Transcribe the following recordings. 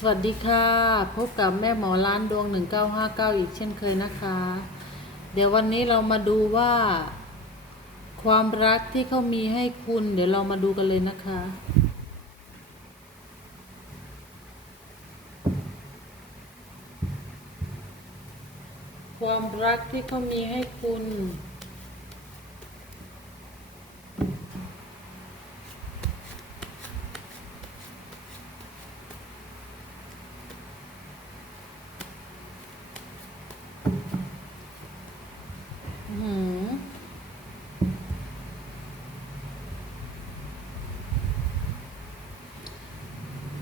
สวัสดีค่ะ พบกับแม่หมอร้านดวง 1959 อีกเช่นเคยนะคะ เดี๋ยววันนี้เรามาดูว่า ความรักที่เขามีให้คุณ เดี๋ยวเรามาดูกันเลยนะคะ ความรักที่เขามีให้คุณ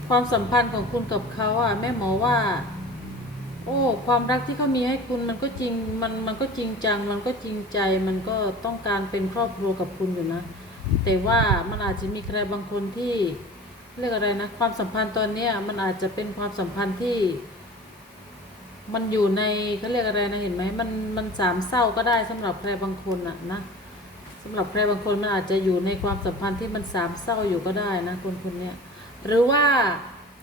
ความสัมพันธ์ของคุณกับเขาอะ แม่หมอว่า โอ้ ความรักที่เขามีให้คุณมันก็จริงมันมันก็จริงจัง มันก็จริงใจมันก็ต้องการเป็นครอบครัวกับคุณอยู่นะ แต่ว่ามันอาจจะมีใครบางคนที่เรียกอะไรนะความสัมพันธ์ตอนเนี้ยมันอาจจะเป็นความสัมพันธ์ที่ มันอยู่ในเขาเรียกอะไรนะเห็นไหมมันมันสามเศร้าก็ได้สำหรับใครบางคนอะนะสำหรับใครบางคนมันอาจจะอยู่ในความสัมพันธ์ที่มันสามเศร้าอยู่ก็ได้นะคนคนเนี้ย หรือว่า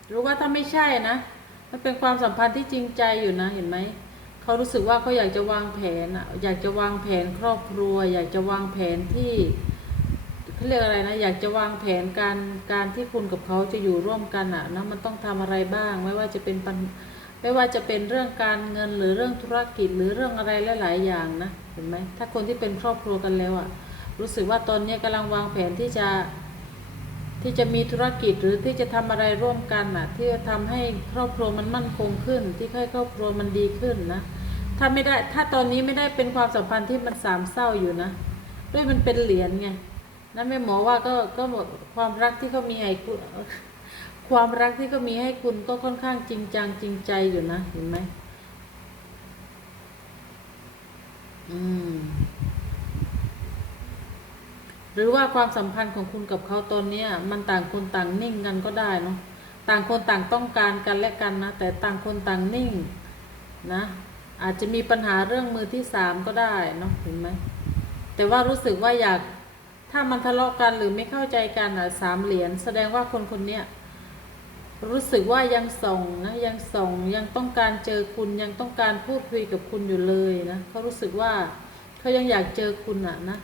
หรือว่าถ้าไม่ใช่นะ มันเป็นความสัมพันธ์ที่จริงใจอยู่นะเห็นไหมเขารู้สึกว่าเขาอยากจะวางแผนอะอยากจะวางแผนครอบครัว อยากจะวางแผนที่เขาเรียกอะไรนะอยากจะวางแผนการการที่คุณกับเขาจะอยู่ร่วมกันอะนะมันต้องทำอะไรบ้าง ไม่ว่าจะเป็นปัญไม่ว่าจะเป็นเรื่องการเงินหรือเรื่องธุรกิจหรือเรื่องอะไรหลาย ๆ อย่างนะเห็นไหมถ้าคนที่เป็นครอบครัวกันแล้วอะรู้สึกว่าตอนนี้กำลังวางแผนที่จะ ที่จะมีธุรกิจหรือที่จะทำอะไรร่วมกันอะที่จะทำให้ครอบครัวมันมั่นคงขึ้น ที่ให้ครอบครัวมันดีขึ้นนะถ้าไม่ได้ถ้าตอนนี้ไม่ได้เป็นความสัมพันธ์ที่มันสามเศร้าอยู่นะด้วยมันเป็นเหรียญไงนั่นแม่หมอว่าก็ก็หมดความรักที่เขามีให้คุณความรักที่ก็มีให้คุณก็ค่อนข้างจริงจังจริงใจอยู่นะเห็นไหมอืม หรือว่าความสัมพันธ์ของคุณกับเขาตอนนี้มันต่างคนต่างนิ่งกันก็ได้เนาะต่างคนต่างต้องการกันและกันนะ แต่ต่างคนต่างนิ่งนะอาจจะมีปัญหาเรื่องมือที่สามก็ได้เนาะเห็นไหมแต่ว่ารู้สึกว่าอยากถ้ามันทะเลาะกันหรือไม่เข้าใจกันอะสามเหรียญแสดงว่าคนคนเนี้ยรู้สึกว่ายังส่งนะยังส่งยังต้องการเจอคุณยังต้องการพูดคุยกับคุณอยู่เลยนะเขารู้สึกว่าเขายังอยากเจอคุณอะนะ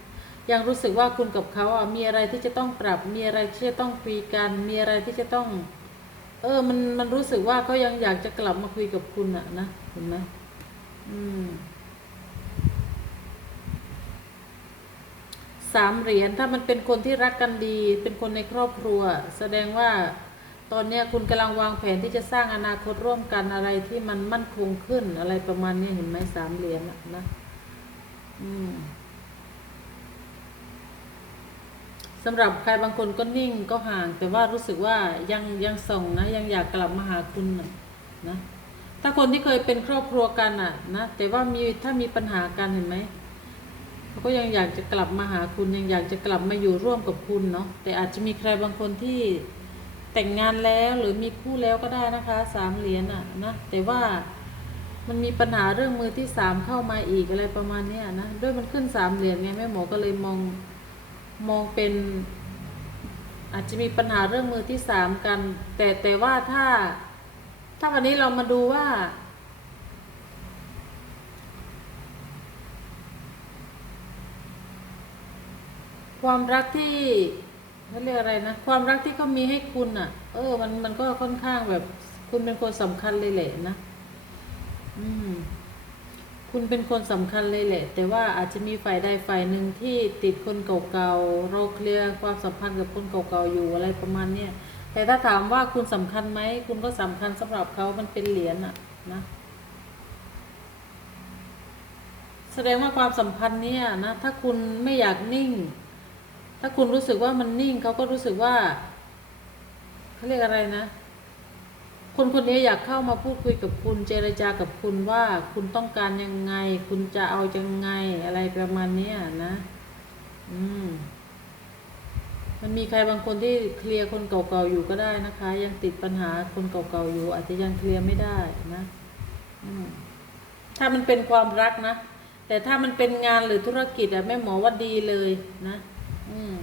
ยังรู้สึกว่าคุณกับเขาอะมีอะไรที่จะต้องปรับ มีอะไรที่จะต้องคุยกัน มีอะไรที่จะต้อง เออ มันมันรู้สึกว่าเขายังอยากจะกลับมาคุยกับคุณอะนะเห็นไหมอืมสามเหรียญถ้ามันเป็นคนที่รักกันดี เป็นคนในครอบครัว แสดงว่าตอนเนี้ยคุณกำลังวางแผนที่จะสร้างอนาคตร่วมกันอะไรที่มันมั่นคงขึ้นอะไรประมาณนี้เห็นไหมสามเหรียญน่ะนะ อืม สำหรับใครบางคนก็นิ่งก็ห่าง แต่ว่ารู้สึกว่ายังยังส่งนะ ยังอยากกลับมาหาคุณนะนะถ้าคนที่เคยเป็นครอบครัวกันอะนะแต่ว่ามีถ้ามีปัญหากันเห็นไหมเขาก็ยังอยากจะกลับมาหาคุณยังอยากจะกลับมาอยู่ร่วมกับคุณเนาะแต่อาจจะมีใครบางคนที่แต่งงานแล้วหรือมีคู่แล้วก็ได้นะคะสามเหรียญอะนะแต่ว่ามันมีปัญหาเรื่องมือที่สามเข้ามาอีกอะไรประมาณนี้นะด้วยมันขึ้นสามเหรียญไงแม่หมอก็เลยมอง มองเป็น อาจจะมีปัญหาเรื่องมือที่สามกัน แต่แต่ว่าถ้า ถ้าวันนี้เรามาดูว่า ความรักที่เขาเรียกอะไรนะ ความรักที่เขามีให้คุณอะ เออ มันมันก็ค่อนข้างแบบ คุณเป็นคนสำคัญเลยแหละนะ อืม คุณเป็นคนสำคัญเลยแหละ แต่ว่าอาจจะมีฝ่ายใดฝ่ายหนึ่งที่ติดคนเก่าๆเราเคลียร์ความสัมพันธ์กับคนเก่าๆอยู่อะไรประมาณเนี้ยแต่ถ้าถามว่าคุณสำคัญไหมคุณก็สำคัญสำหรับเขามันเป็นเหรียญอะนะแสดงว่าความสัมพันธ์เนี่ยนะถ้าคุณไม่อยากนิ่ง ถ้าคุณรู้สึกว่ามันนิ่งเขาก็รู้สึกว่าเขาเรียกอะไรนะ คนคนนี้อยากเข้ามาพูดคุยกับคุณเจรจากับคุณว่าคุณต้องการยังไง คุณจะเอายังไงอะไรประมาณนี้นะ อืม มันมีใครบางคนที่เคลียร์คนเก่าๆอยู่ก็ได้นะคะ ยังติดปัญหาคนเก่าๆอยู่ อาจจะยังเคลียร์ไม่ได้นะถ้ามันเป็นความรักนะแต่ถ้ามันเป็นงานหรือธุรกิจอะแม่หมอว่าดีเลยนะ อืม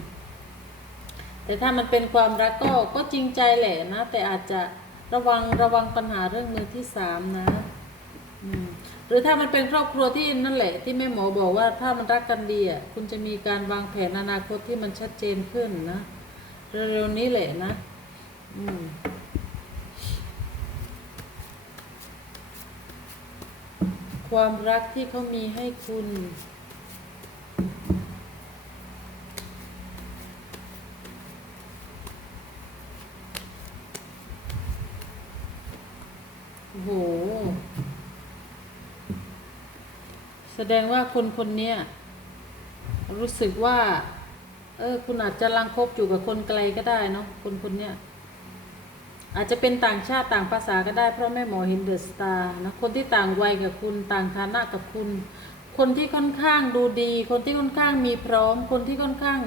แต่ถ้ามันเป็นความรักก็ก็จริงใจแหละนะแต่อาจจะ ระวังระวังปัญหาเรื่องมือที่สามนะหรือถ้ามันเป็นครอบครัวที่นั่นแหละ ที่แม่หมอบอกว่าถ้ามันรักกันดีอะคุณจะมีการวางแผนอนาคตที่มันชัดเจนขึ้นนะเร็วๆนี้แหละนะ อืมความรักที่เขามีให้คุณ โห แสดงว่าคนคนเนี้ยรู้สึกว่า เออ คุณอาจจะลังคบอยู่กับคนไกลก็ได้เนาะคนคนเนี้ยอาจจะเป็นต่างชาติต่างภาษาก็ได้เพราะแม่หมอเห็นเดอะสตาร์นะคนที่ต่างวัยกับคุณต่างฐานะกับคุณ คนที่ค่อนข้างดูดี คนที่ค่อนข้างมีพร้อม คนที่ค่อนข้าง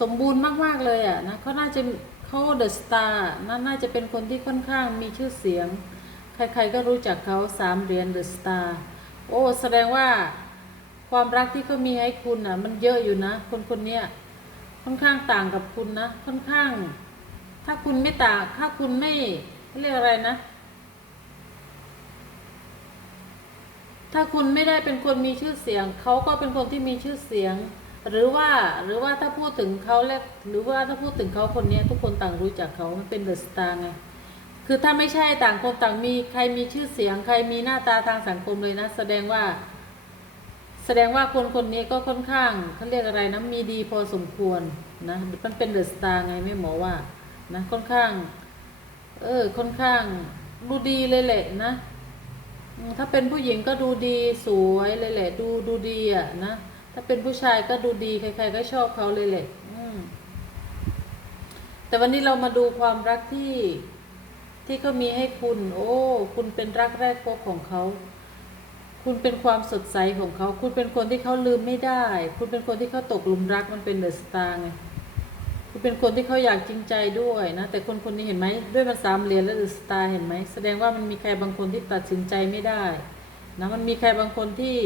สมบูรณ์มาก ๆ เลยอะนะเขาน่าจะเขาเดอะสตาร์น่าจะเป็นคนที่ค่อนข้างมีชื่อเสียง ใครๆก็รู้จักเขาสามเหรียญเดอะสตาร์โอ้แสดงว่าความรักที่เขามีให้คุณอะ มันเยอะอยู่นะ คนคนเนี้ยค่อนข้างต่างกับคุณนะ ค่อนข้าง ถ้าคุณไม่ต่างถ้าคุณไม่เรียกอะไรนะ ถ้าคุณไม่ได้เป็นคนมีชื่อเสียง เขาก็เป็นคนที่มีชื่อเสียง หรือว่าหรือว่าถ้าพูดถึงเขาแล้วหรือว่าถ้าพูดถึงเขาคนเนี้ยทุกคนต่างรู้จักเขามันเป็นเดอะสตาร์ไง คือถ้าไม่ใช่ต่างคนต่างมีใครมีชื่อเสียง ใครมีหน้าตาทางสังคมเลยนะ แสดงว่า แสดงว่าคนคนนี้ก็ค่อนข้างเขาเรียกอะไรนะมีดีพอสมควรนะมันเป็นเดอะสตาร์ไงแม่หมอว่านะค่อนข้าง เออค่อนข้างดูดีเลยแหละนะถ้าเป็นผู้หญิงก็ดูดีสวยเลยแหละ ดูดูดีอะนะถ้าเป็นผู้ชายก็ดูดีใครๆก็ชอบเขาเลยแหละแต่วันนี้เรามาดูความรักที่ ที่เขามีให้คุณ โอ้ คุณเป็นรักแรกพบของเขา คุณเป็นความสดใสของเขา คุณเป็นคนที่เขาลืมไม่ได้ คุณเป็นคนที่เขาตกหลุมรักมันเป็นเดอะสตาร์ไง คุณเป็นคนที่เขาอยากจริงใจด้วยนะ แต่คนคนนี้เห็นไหมด้วยมันสามเหรียญและเดอะสตาร์เห็นไหม แสดงว่ามันมีใครบางคนที่ตัดสินใจไม่ได้นะ มันมีใครบางคนที่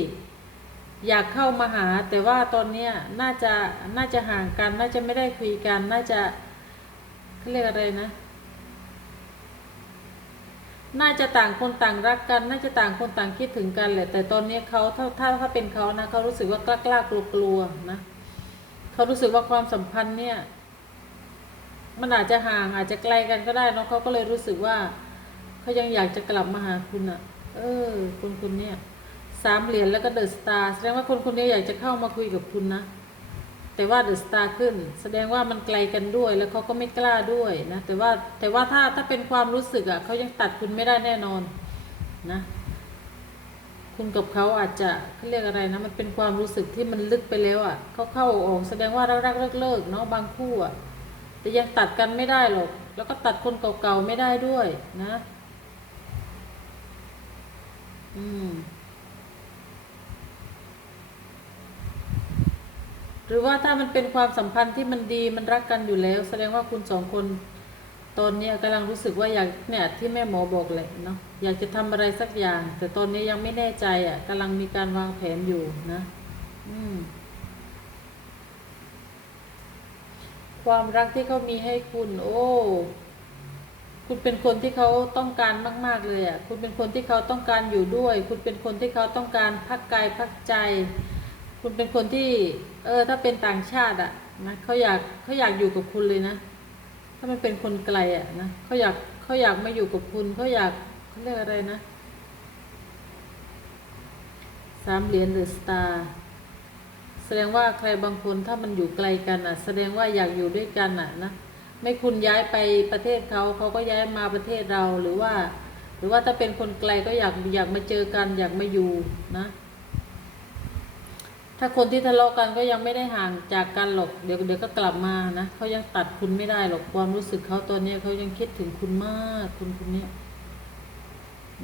อยากเข้ามาหา แต่ว่าตอนเนี้ยน่าจะน่าจะห่างกัน น่าจะไม่ได้คุยกัน น่าจะเขาเรียกอะไรนะ น่าจะต่างคนต่างรักกัน น่าจะต่างคนต่างคิดถึงกันแหละ แต่ตอนนี้เขาถ้าถ้าถ้าเป็นเขานะเขารู้สึกว่ากล้ากล้ากลัวกลัวนะเขารู้สึกว่าความสัมพันธ์เนี่ย มันอาจจะห่างอาจจะไกลกันก็ได้เนอะเขาก็เลยรู้สึกว่าเขายังอยากจะกลับมาหาคุณอะ่ะ เออคนคนเนี้ยสามเหรียญแล้วก็เดอะสตาร์แสดงว่าคนคนนี้อยากจะเข้ามาคุยกับคุณนะ แต่ว่าเดอะสตาร์ขึ้น แสดงว่ามันไกลกันด้วยแล้วเขาก็ไม่กล้าด้วยนะ แต่ว่าแต่ว่าถ้าถ้าเป็นความรู้สึกอะ่ะเขายังตัดคุณไม่ได้แน่นอนนะ คุณกับเขาอาจจะเขาเรียกอะไรนะ มันเป็นความรู้สึกที่มันลึกไปแล้วอะ่ะเขาเข้าออกแสดงว่ารักรักเลิกเลิกเนาะบางคู่อะ่ะแต่ยังตัดกันไม่ได้หรอก แล้วก็ตัดคนเก่าๆไม่ได้ด้วยนะ อืม รือว่าถ้ามันเป็นความสัมพันธ์ที่มันดีมันรักกันอยู่แล้ว แสดงว่าคุณสองคนตอนนี้ยกำลังรู้สึกว่าอยากเนี่ยที่แม่หมอบอกเลยเนาะอยากจะทำอะไรสักอย่าง แต่ตอนนี้ยังไม่แน่ใจอะกำลังมีการวางแผนอยู่นะ อืม ความรักที่เขามีให้คุณ โอ้คุณเป็นคนที่เขาต้องการมาก ๆ เลยอะ คุณเป็นคนที่เขาต้องการอยู่ด้วย คุณเป็นคนที่เขาต้องการพักกายพักใจ คุณเป็นคนที่ เออ ถ้าเป็นต่างชาติอะนะเขาอยากเขาอยากอยู่กับคุณเลยนะ ถ้ามันเป็นคนไกลอะนะเขาอยากเขาอยากมาอยู่กับคุณเขาอยากเขาเรียกอะไรนะสามเหรียญหรือสตาร์แสดงว่าใครบางคนถ้ามันอยู่ไกลกันอะ แสดงว่าอยากอยู่ด้วยกันอะนะไม่คุณย้ายไปประเทศเขาเขาก็ย้ายมาประเทศเราหรือว่า หรือว่าถ้าเป็นคนไกลก็อยากอยากมาเจอกัน อยากมาอยู่นะ ถ้าคนที่ทะเลาะกันก็ยังไม่ได้ห่างจากกันหรอกเดี๋ยวเดี๋ยวก็กลับมานะเขายังตัดคุณไม่ได้หรอกความรู้สึกเขาตอนนี้เขายังคิดถึงคุณมากคุณคนเนี้ย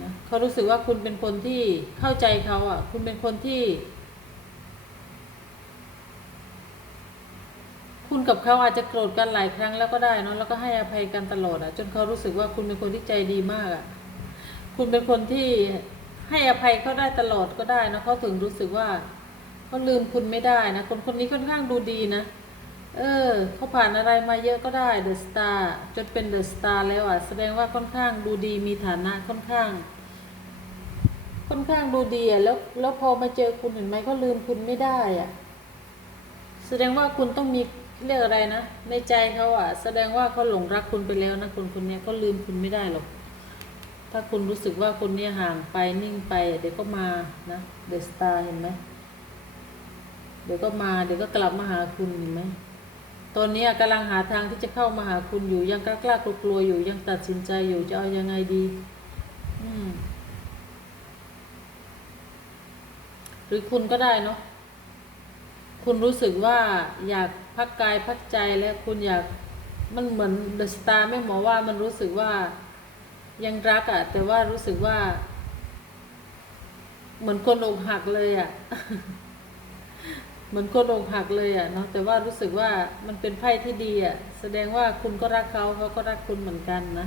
นะเขารู้สึกว่าคุณเป็นคนที่เข้าใจเขาอะ คุณเป็นคนที่ คุณกับเขาอาจจะโกรธกันหลายครั้งแล้วก็ได้นอะแล้วก็ให้อภัยกันตลอดอะ จนเขารู้สึกว่าคุณเป็นคนที่ใจดีมากอะ คุณเป็นคนที่ให้อภัยเขาได้ตลอดก็ได้นะเขาถึงรู้สึกว่า เขาลืมคุณไม่ได้นะ คนคนนี้ค่อนข้างดูดีนะ เออเขาผ่านอะไรมาเยอะก็ได้เดอะสตาร์จนเป็นเดอะสตาร์แล้วอะ แสดงว่าค่อนข้างดูดีมีฐานะค่อนข้าง ค่อนข้างดูดีอะแล้วแล้วพอมาเจอคุณเห็นไหมเขาลืมคุณไม่ได้อะ แสดงว่าคุณต้องมีเรียกอะไรนะ ในใจเขาอะ แสดงว่าเขาหลงรักคุณไปแล้วนะคนคนนี้ยเขาลืมคุณไม่ได้หรอกถ้าคุณรู้สึกว่าคนนี้ห่างไปนิ่งไป เดี๋ยวก็มานะเดอะสตาร์เห็นไหม ดี๋ยวก็มาเดี๋ยวก็กลับมาหาคุณเห็นไหมตอนนี้ยกำลังหาทางที่จะเข้ามาหาคุณอยู่ยังกล้ากล้ากลัวอยู่ยังตัดสินใจอยู่จะเอายังไงดี อืม หรือคุณก็ได้เนาะคุณรู้สึกว่าอยากพักกายพักใจแล้วคุณอยากมันเหมือนเดอะสตาร์ไม่หมอว่ามันรู้สึกว่ายังรักอะ่ะแต่ว่ารู้สึกว่า เหมือนคนอกหักเลยอะ่ะ เหมือนคนอกหักเลยอะ่ะเนาะแต่ว่ารู้สึกว่ามันเป็นไพ่ที่ดีอะ่ะ แสดงว่าคุณก็รักเขาเขาก็รักคุณเหมือนกันนะ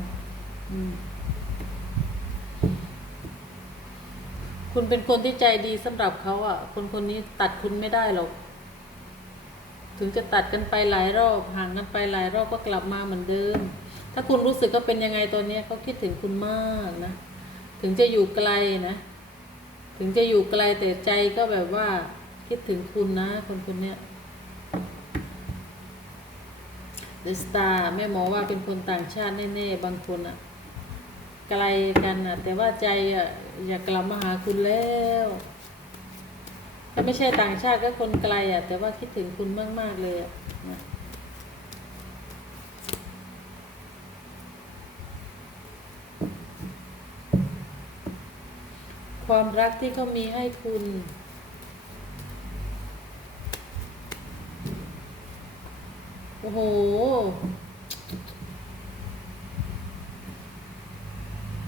คุณเป็นคนที่ใจดีสำหรับเขาอะ คนคนนี้ตัดคุณไม่ได้หรอก ถึงจะตัดกันไปหลายรอบห่างกันไปหลายรอบก็กลับมาเหมือนเดิม ถ้าคุณรู้สึกก็เป็นยังไงตอนนี้เขาคิดถึงคุณมากนะ ถึงจะอยู่ไกลนะ ถึงจะอยู่ไกลแต่ใจก็แบบว่า คิดถึงคุณนะ คนคนเนี้ยเดสตาแม่หมอว่าเป็นคนต่างชาติแน่ๆ บางคนอะไกลกันอะแต่ว่าใจอะอยากกลับมาหาคุณแล้วถ้าไม่ใช่ต่างชาติก็คนไกลอะแต่ว่าคิดถึงคุณมากๆเลยอะนะความรักที่เขามีให้คุณ โห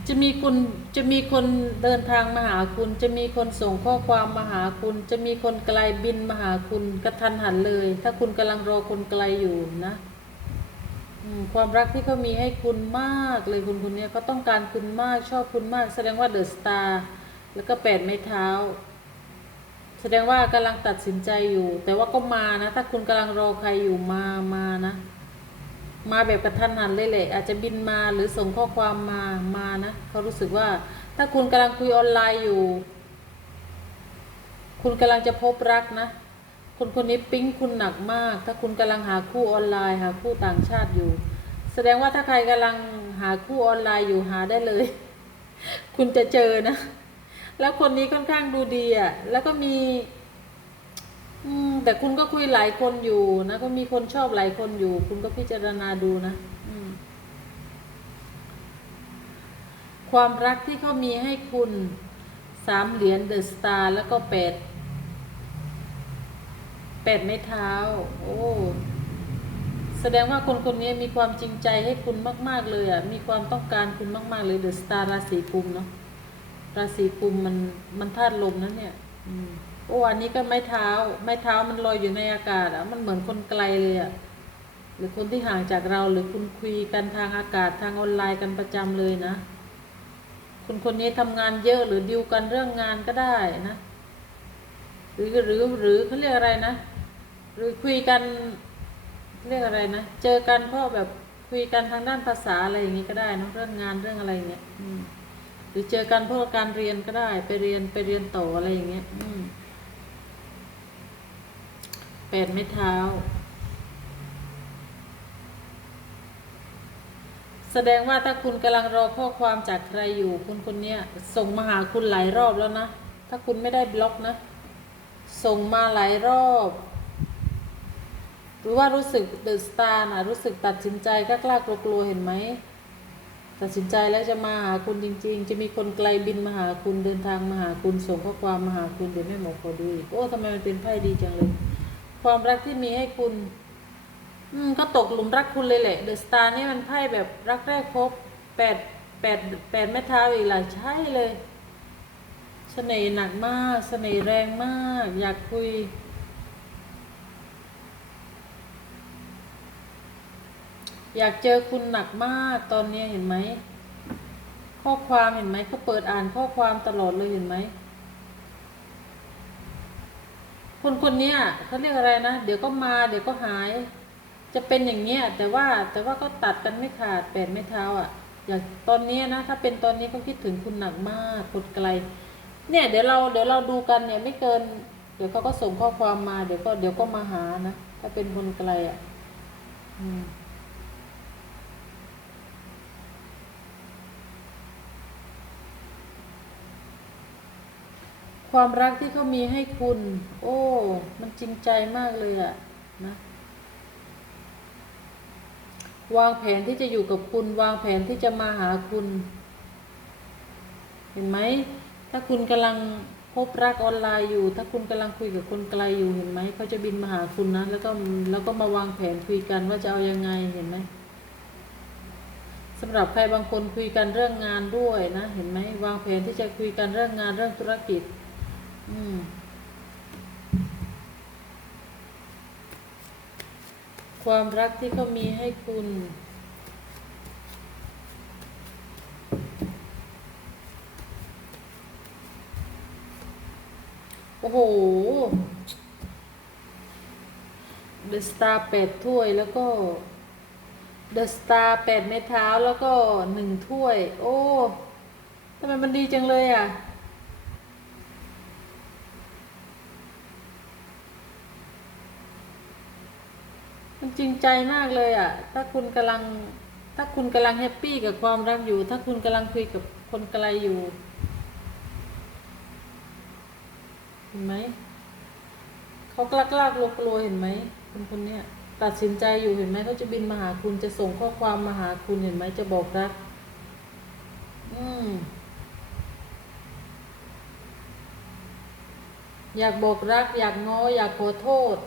จะมีคุณจะมีคนเดินทางมาหาคุณ จะมีคนส่งข้อความมาหาคุณ จะมีคนไกลบินมาหาคุณกระทันหันเลย ถ้าคุณกำลังรอคนไกลอยู่นะความรักที่เขามีให้คุณมากเลยคุณคนเนี้ยเขาต้องการคุณมากชอบคุณมาก แสดงว่าเดอะสตาร์แล้วก็แปดไม้เท้า แสดงว่ากำลังตัดสินใจอยู่ แต่ว่าก็มานะ ถ้าคุณกำลังรอใครอยู่มามานะ มาแบบกระทันหันเลยแหละอาจจะบินมาหรือส่งข้อความมามานะเขารู้สึกว่า ถ้าคุณกำลังคุยออนไลน์อยู่ คุณกำลังจะพบรักนะคนคนนี้ปิ๊งคุณหนักมาก ถ้าคุณกำลังหาคู่ออนไลน์หาคู่ต่างชาติอยู่ แสดงว่าถ้าใครกำลังหาคู่ออนไลน์อยู่หาได้เลย คุณจะเจอนะ แล้วคนนี้ค่อนข้างดูดีอะ แล้วก็มี อืม แต่คุณก็คุยหลายคนอยู่นะ ก็มีคนชอบหลายคนอยู่ คุณก็พิจารณาดูนะอืมความรักที่เขามีให้คุณสามเหรียญเดอะสตาร์แล้วก็แปดแปดไม้เท้า โอ้แสดงว่าคนคนนี้มีความจริงใจให้คุณมาก ๆ เลยอะ มีความต้องการคุณมาก ๆ เลยเดอะสตาร์ราศีกุมเนาะ ราศีกุมมันมันธาตุลมนะเนี่ยอืมโอ้อันนี้ก็ไม้เท้า ไม้เท้ามันลอยอยู่ในอากาศอะมันเหมือนคนไกลเลยอะหรือคนที่ห่างจากเราหรือคุณคุยกันทางอากาศทางออนไลน์กันประจำเลยนะคนคนนี้ทำงานเยอะหรือดิวกันเรื่องงานก็ได้นะ หรือหรือหรือเขาเรียกอะไรนะ หรือคุยกันเรียกอะไรนะ เจอกันเพราะแบบคุยกันทางด้านภาษาอะไรอย่างนี้ก็ได้เนอะเรื่องงานเรื่องอะไรอย่างเงี้ยอืม หรือเจอกันเพราะการเรียนก็ได้ ไปเรียนไปเรียนต่ออะไรอย่างเงี้ยแปดไม้เท้า แสดงว่าถ้าคุณกำลังรอข้อความจากใครอยู่ คุณคนเนี้ยส่งมาหาคุณหลายรอบแล้วนะ ถ้าคุณไม่ได้บล็อกนะ ส่งมาหลายรอบหรือว่ารู้สึกเดอะสตาร์นะรู้สึกตัดสินใจกล้ากล้ากลัวกลัวเห็นไหม ตัดสินใจแล้วจะมาหาคุณจริง ๆ จะมีคนไกลบินมาหาคุณเดินทางมาหาคุณส่งข้อความมาหาคุณเดี๋ยวแม่หมอขอดูอีกโอ้ทำไมมันเป็นไพ่ดีจังเลย ความรักที่มีให้คุณ อืมก็ตกหลุมรักคุณเลยแหละเดอะสตาร์นี่มันไพ่แบบรักแรกพบแปดแปดแปดแม่เท้าอีกหลายใช่เลยเสน่ห์หนักมากเสน่ห์แรงมาก อยากคุย อยากเจอคุณหนักมากตอนนี้เห็นไหม ข้อความเห็นไหมเขาเปิดอ่านข้อความตลอดเลยเห็นไหม คนคนนี้เขาเรียกอะไรนะ เดี๋ยวก็มา เดี๋ยวก็หาย จะเป็นอย่างเงี้ยแต่ว่าแต่ว่าก็ตัดกันไม่ขาดแปดไม่เท้าอะ อย่างตอนนี้นะ ถ้าเป็นตอนนี้ก็คิดถึงคุณหนักมากคนไกล เนี่ยเดี๋ยวเราเดี๋ยวเราดูกันเนี่ยไม่เกิน เดี๋ยวเขาก็ส่งข้อความมาเดี๋ยวก็เดี๋ยวก็มาหานะถ้าเป็นคนไกลอะ อืม ความรักที่เขามีให้คุณ โอ้ มันจริงใจมากเลยอะนะวางแผนที่จะอยู่กับคุณ วางแผนที่จะมาหาคุณ เห็นไหม ถ้าคุณกำลังพบรักออนไลน์อยู่ ถ้าคุณกำลังคุยกับคนไกลอยู่เห็นไหมเขาจะบินมาหาคุณนะ แล้วก็แล้วก็มาวางแผนคุยกันว่าจะเอายังไงเห็นไหมสำหรับใครบางคนคุยกันเรื่องงานด้วยนะ เห็นไหมวางแผนที่จะคุยกันเรื่องงานเรื่องธุรกิจ ความรักที่เขามีให้คุณ โอ้โหเดอะสตาร์แปดถ้วยแล้วก็เดอะสตาร์แปดเม็ดเท้าแล้วก็หนึ่งถ้วย โอ้ทำไมมันดีจังเลยอะ มันจ ริงใจมากเลยอะ ถ้าคุณกำลัง ถ้าคุณกำลังแฮปปี้กับความรักอยู่ ถ้าคุณกำลังคุยกับคนไกลอยู่ เห็นไหม เขากล้ากล้ากลัวกลัวเห็นไหมคนคนเนี้ยตัดสินใจอยู่เห็นไหมเขาจะบินมาหาคุณจะส่งข้อความมาหาคุณเห็นไหมจะบอกรัก อืมอยากบอกรัก อยากง้ออยากขอโทษ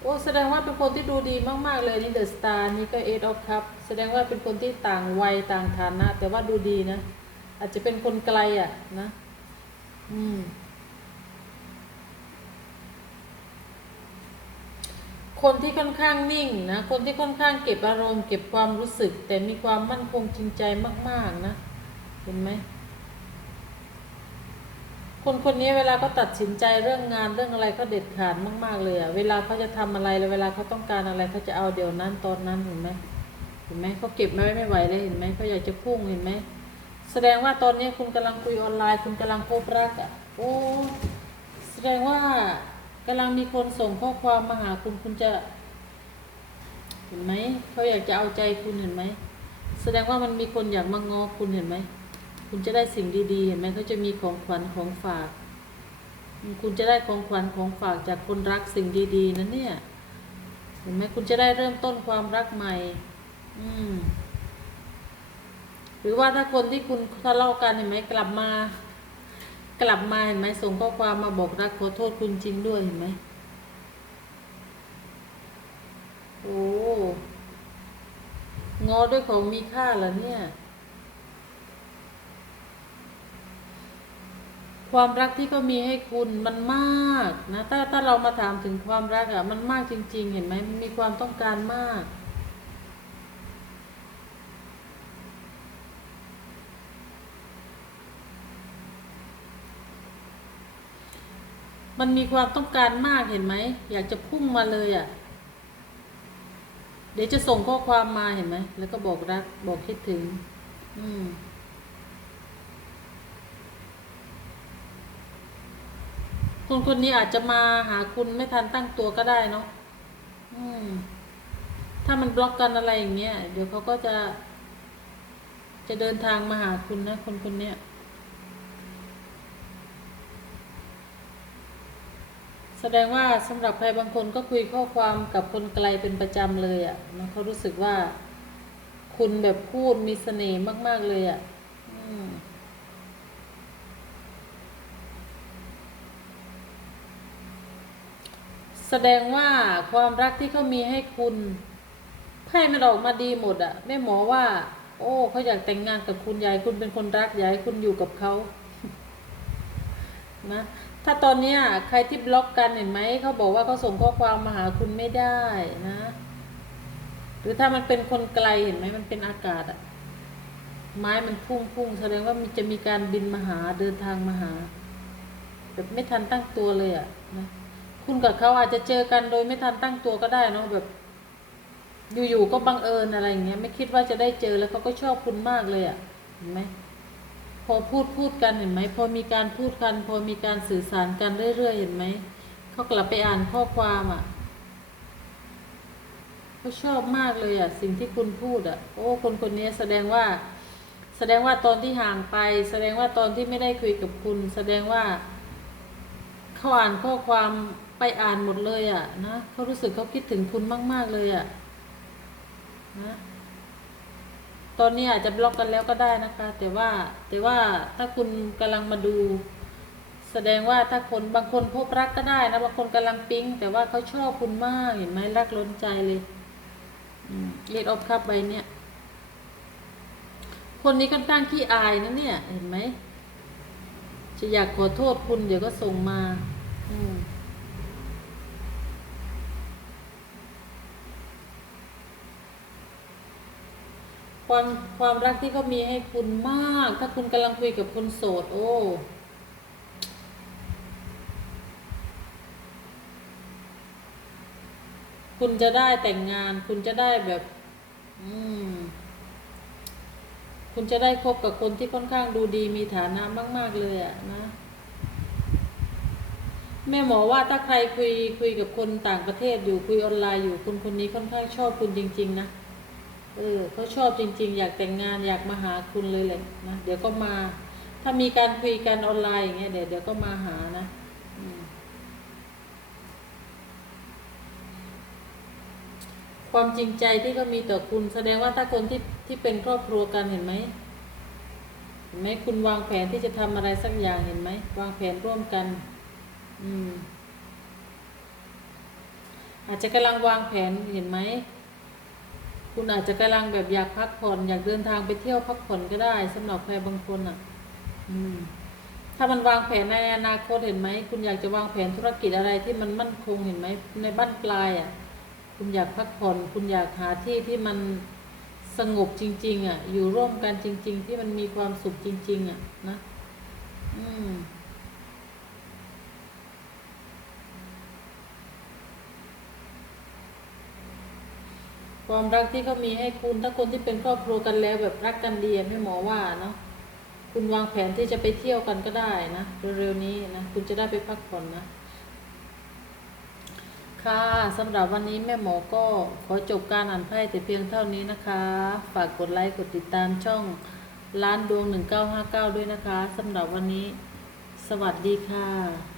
โอ้แสดงว่าเป็นคนที่ดูดีมากๆเลยนี่เดอะสตาร์นี่ก็เอทออฟครับแสดงว่าเป็นคนที่ต่างวัยต่างฐานะ แต่ว่าดูดีนะ อาจจะเป็นคนไกลอะนะ อืม คนที่ค่อนข้างนิ่งนะ คนที่ค่อนข้างเก็บอารมณ์เก็บความรู้สึก แต่มีความมั่นคงจริงใจมาก ๆ นะ เห็นไหม คนคนนี้เวลาเขาตัดสินใจเรื่องงานเรื่องอะไรเขาเด็ดขาดมาก ๆ เลยอะเวลาเขาจะทำอะไรแล้วเวลาเขาต้องการอะไรเขาจะเอาเดี๋ยวนั้นตอนนั้นเห็นไหมเห็นไหมเขาเก็บไว้ไม่ไหวเลยเห็นไหมเขาอยากจะพุ่งเห็นไหมแสดงว่าตอนนี้คุณกำลังคุยออนไลน์ คุณกำลังพบรักอะโอ้แสดงว่ากำลังมีคนส่งข้อความมาหาคุณคุณจะเห็นไหมเขาอยากจะเอาใจคุณเห็นไหมแสดงว่ามันมีคนอยากมางอคุณเห็นไหม คุณจะได้สิ่งดีๆ เห็นไหมเขาจะมีของขวัญของฝาก คุณจะได้ของขวัญของฝากจากคนรักสิ่งดีๆนะเนี่ย เห็นไหมคุณจะได้เริ่มต้นความรักใหม่ อืม หรือว่าถ้าคนที่คุณทะเลาะกันเห็นไหมกลับมา กลับมาเห็นไหมส่งข้อความมาบอกรักขอโทษคุณจริงด้วยเห็นไหมโอ้งอด้วยของมีค่าเหรอเนี่ย ความรักที่เขามีให้คุณมันมากนะถ้าถ้าเรามาถามถึงความรักอะ่ะมันมากจริง ๆ เห็นไหมมีความต้องการมาก มันมีความต้องการมากเห็นไหมอยากจะพุ่งมาเลยอะ่ะเดี๋ยวจะส่งข้อความมาเห็นไหมแล้วก็บอกรักบอกคิดถึง อืม คนคนนี้อาจจะมาหาคุณไม่ทันตั้งตัวก็ได้เนาะอืม ถ้ามันบล็อกกันอะไรอย่างเงี้ย เดี๋ยวเขาก็จะ จะเดินทางมาหาคุณนะ คนคนเนี้ยแสดงว่าสำหรับใครบางคนก็คุยข้อความกับคนไกลเป็นประจำเลยอะ่ะนะเขารู้สึกว่า คุณแบบพูดมีเสน่ห์มาก ๆ เลยอะ่ะ อืม แสดงว่าความรักที่เขามีให้คุณไพ่มันออกมาดีหมดอะแม่หมอว่า โอ้เขาอยากแต่งงานกับคุณยายคุณเป็นคนรักยากให้คุณอยู่กับเขานะถ้าตอนเนี้ยใครที่บล็อกกันเห็นไหมเขาบอกว่าเขาส่งข้อความมาหาคุณไม่ได้นะ หรือถ้ามันเป็นคนไกลเห็นไหมมันเป็นอากาศอะไม้มันพุ่งพุ่งแสดงว่ามันจะมีการบินมาหาเดินทางมาหา แบบไม่ทันตั้งตัวเลยอะนะ คุณกับเขาอาจจะเจอกันโดยไม่ทันตั้งตัวก็ได้เนาะแบบ อยู่ๆก็บังเอิญอะไรอย่างเงี้ย ไม่คิดว่าจะได้เจอแล้วเขาก็ชอบคุณมากเลยอะ่ะเห็นไหมพอพูดพูดกันเห็นไหมพอมีการพูดกัน พอมีการสื่อสารกันเรื่อยๆเห็นไหมเขากลับไปอ่านข้อความอะเขาชอบมากเลยอะ สิ่งที่คุณพูดอะ โอ้คนคนนี้แสดงว่า แสดงว่าตอนที่ห่างไป แสดงว่าตอนที่ไม่ได้คุยกับคุณ แสดงว่าเขาอ่านข้อความ ไปอ่านหมดเลยอะ่ะนะเขารู้สึกเขาคิดถึงคุณมาก ๆ เลยอะ่ะนะตอนนี้อาจจะบล็อกกันแล้วก็ได้นะคะ แต่ว่าแต่ว่าถ้าคุณกำลังมาดู แสดงว่าถ้าคนบางคนพบรักก็ได้นะบางคนกำลังปิ๊งแต่ว่าเขาชอบคุณมากเห็นไหมรักล้นใจเลยเลดออฟคัพใบเนี้ยคนนี้ค่อนข้างขี้อายนะเนี่ย เห็นไหมจะอยากขอโทษคุณเดี๋ยวก็ส่งมา อืม ความความรักที่เขามีให้คุณมาก ถ้าคุณกำลังคุยกับคนโสด โอ้คุณจะได้แต่งงาน คุณจะได้แบบ อืม คุณจะได้คบกับคนที่ค่อนข้างดูดีมีฐานะมาก ๆ เลยอะนะ แม่หมอว่าถ้าใครคุยคุยกับคนต่างประเทศอยู่คุยออนไลน์อยู่คนคนนี้ค่อนข้างชอบคุณจริง ๆ นะ เออเขาชอบจริง ๆ อยากแต่งงานอยากมาหาคุณเลยแหละนะเดี๋ยวก็มา ถ้ามีการคุยกันออนไลน์อย่างเงี้ยเดี๋ยวเดี๋ยวก็มาหานะความจริงใจที่เขามีต่อคุณ แสดงว่าถ้าคนที่ที่เป็นครอบครัวกันเห็นไหมเห็นไหมคุณวางแผนที่จะทำอะไรสักอย่างเห็นไหมวางแผนร่วมกัน อืม อาจจะกำลังวางแผนเห็นไหม คุณอาจจะกำลังแบบอยากพักผ่อน อยากเดินทางไปเที่ยวพักผ่อนก็ได้สำหรับใครบางคนอะ อืม ถ้ามันวางแผนในอนาคตเห็นไหมคุณอยากจะวางแผนธุรกิจอะไรที่มันมั่นคงเห็นไหมในบ้านปลายอะ คุณอยากพักผ่อน คุณอยากหาที่ที่มันสงบจริง ๆ อะ อยู่ร่วมกันจริง ๆ ที่มันมีความสุขจริง ๆ อะ นะ อืม ความรักที่เขามีให้คุณ ถ้าคนที่เป็นครอบครัวกันแล้วแบบรักกันดีอะไม่หมอว่าเนาะคุณวางแผนที่จะไปเที่ยวกันก็ได้นะเร็วๆนี้นะคุณจะได้ไปพักผ่อนนะ ค่ะสำหรับวันนี้แม่หมอก็ขอจบการอ่านไพ่แต่เพียงเท่านี้นะคะ ฝากกดไลค์กดติดตามช่องร้านดวง 1959 ด้วยนะคะสำหรับวันนี้ สวัสดีค่ะ